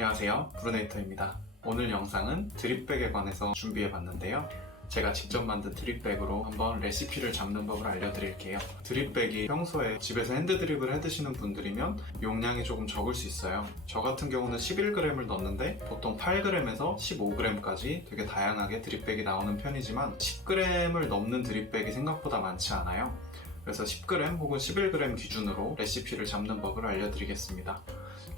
안녕하세요, 브루네이터입니다. 오늘 영상은 드립백에 관해서 준비해봤는데요. 제가 직접 만든 드립백으로 한번 레시피를 잡는 법을 알려드릴게요. 드립백이 평소에 집에서 핸드드립을 해드시는 분들이면 용량이 조금 적을 수 있어요. 저 같은 경우는 11g을 넣는데 보통 8g에서 15g까지 되게 다양하게 드립백이 나오는 편이지만 10g을 넘는 드립백이 생각보다 많지 않아요. 그래서 10g 혹은 11g 기준으로 레시피를 잡는 법을 알려드리겠습니다.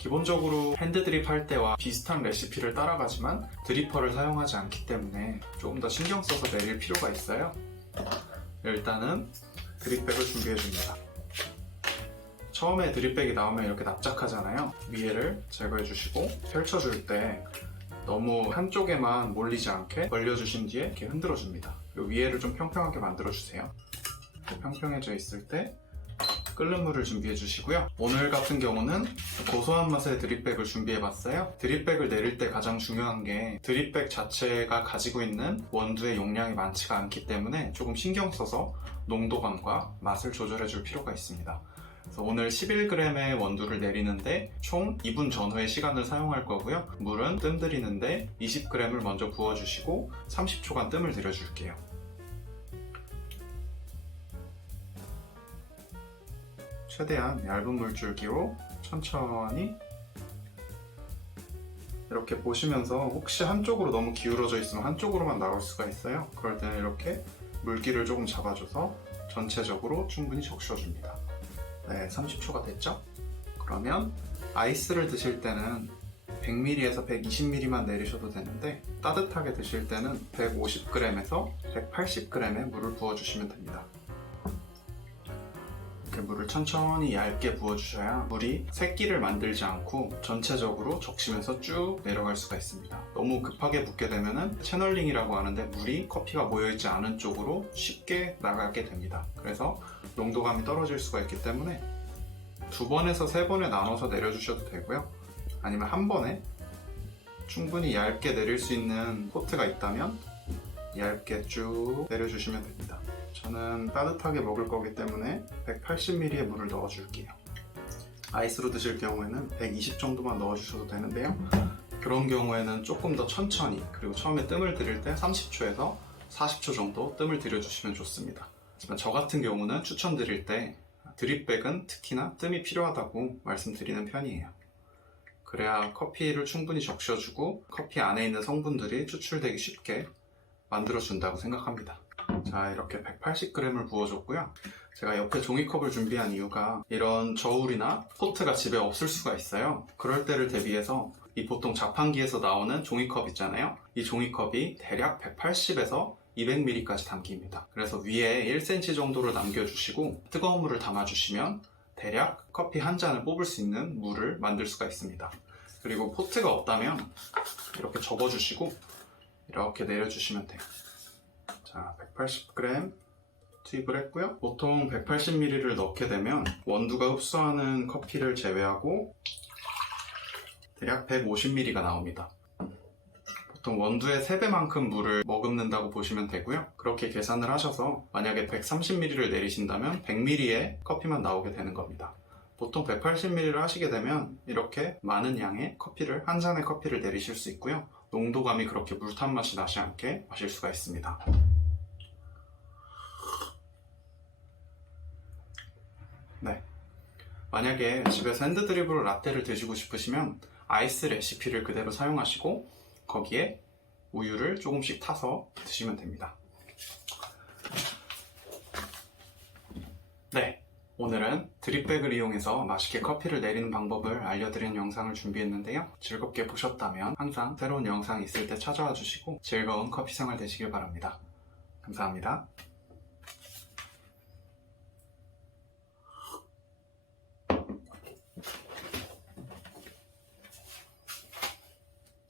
기본적으로 핸드드립 할 때와 비슷한 레시피를 따라가지만 드리퍼를 사용하지 않기 때문에 조금 더 신경 써서 내릴 필요가 있어요. 일단은 드립백을 준비해줍니다. 처음에 드립백이 나오면 이렇게 납작하잖아요. 위에를 제거해주시고 펼쳐줄 때 너무 한쪽에만 몰리지 않게 벌려주신 뒤에 이렇게 흔들어줍니다. 그리고 위에를 좀 평평하게 만들어주세요. 평평해져 있을 때 끓는 물을 준비해 주시고요. 오늘 같은 경우는 고소한 맛의 드립백을 준비해봤어요. 드립백을 내릴 때 가장 중요한 게 드립백 자체가 가지고 있는 원두의 용량이 많지가 않기 때문에 조금 신경 써서 농도감과 맛을 조절해 줄 필요가 있습니다. 그래서 오늘 11g의 원두를 내리는데 총 2분 전후의 시간을 사용할 거고요. 물은 뜸 들이는데 20g을 먼저 부어주시고 30초간 뜸을 들여줄게요. 최대한 얇은 물줄기로 천천히 이렇게 보시면서 혹시 한쪽으로 너무 기울어져 있으면 한쪽으로만 나올 수가 있어요. 그럴 때는 이렇게 물기를 조금 잡아줘서 전체적으로 충분히 적셔줍니다. 네, 30초가 됐죠? 그러면 아이스를 드실 때는 100ml에서 120ml만 내리셔도 되는데 따뜻하게 드실 때는 150g에서 180g의 물을 부어주시면 됩니다. 이렇게 물을 천천히 얇게 부어주셔야 물이 새끼를 만들지 않고 전체적으로 적시면서 쭉 내려갈 수가 있습니다. 너무 급하게 붓게 되면 채널링이라고 하는데 물이 커피가 모여있지 않은 쪽으로 쉽게 나가게 됩니다. 그래서 농도감이 떨어질 수가 있기 때문에 2번에서 3번에 나눠서 내려주셔도 되고요. 아니면 한 번에 충분히 얇게 내릴 수 있는 포트가 있다면 얇게 쭉 내려주시면 됩니다. 저는 따뜻하게 먹을 거기 때문에 180ml의 물을 넣어줄게요. 아이스로 드실 경우에는 120 정도만 넣어주셔도 되는데요. 그런 경우에는 조금 더 천천히, 그리고 처음에 뜸을 들일 때 30초에서 40초 정도 뜸을 들여주시면 좋습니다. 하지만 저 같은 경우는 추천드릴 때 드립백은 특히나 뜸이 필요하다고 말씀드리는 편이에요. 그래야 커피를 충분히 적셔주고 커피 안에 있는 성분들이 추출되기 쉽게 만들어준다고 생각합니다. 자, 이렇게 180g을 부어줬고요. 제가 옆에 종이컵을 준비한 이유가 이런 저울이나 포트가 집에 없을 수가 있어요. 그럴 때를 대비해서 이 보통 자판기에서 나오는 종이컵 있잖아요. 이 종이컵이 대략 180에서 200ml까지 담깁니다. 그래서 위에 1cm 정도를 남겨주시고 뜨거운 물을 담아주시면 대략 커피 한 잔을 뽑을 수 있는 물을 만들 수가 있습니다. 그리고 포트가 없다면 이렇게 접어주시고 이렇게 내려주시면 돼요. 자, 180g 투입을 했고요. 보통 180ml를 넣게 되면 원두가 흡수하는 커피를 제외하고 대략 150ml가 나옵니다. 보통 원두의 3배만큼 물을 머금는다고 보시면 되고요. 그렇게 계산을 하셔서 만약에 130ml를 내리신다면 100ml의 커피만 나오게 되는 겁니다. 보통 180ml를 하시게 되면 이렇게 많은 양의 커피를, 한 잔의 커피를 내리실 수 있고요. 농도감이 그렇게 물탄 맛이 나지 않게 마실 수가 있습니다. 네, 만약에 집에서 핸드드립으로 라떼를 드시고 싶으시면 아이스 레시피를 그대로 사용하시고 거기에 우유를 조금씩 타서 드시면 됩니다. 네, 오늘은 드립백을 이용해서 맛있게 커피를 내리는 방법을 알려드리는 영상을 준비했는데요. 즐겁게 보셨다면 항상 새로운 영상이 있을 때 찾아와 주시고 즐거운 커피 생활 되시길 바랍니다. 감사합니다.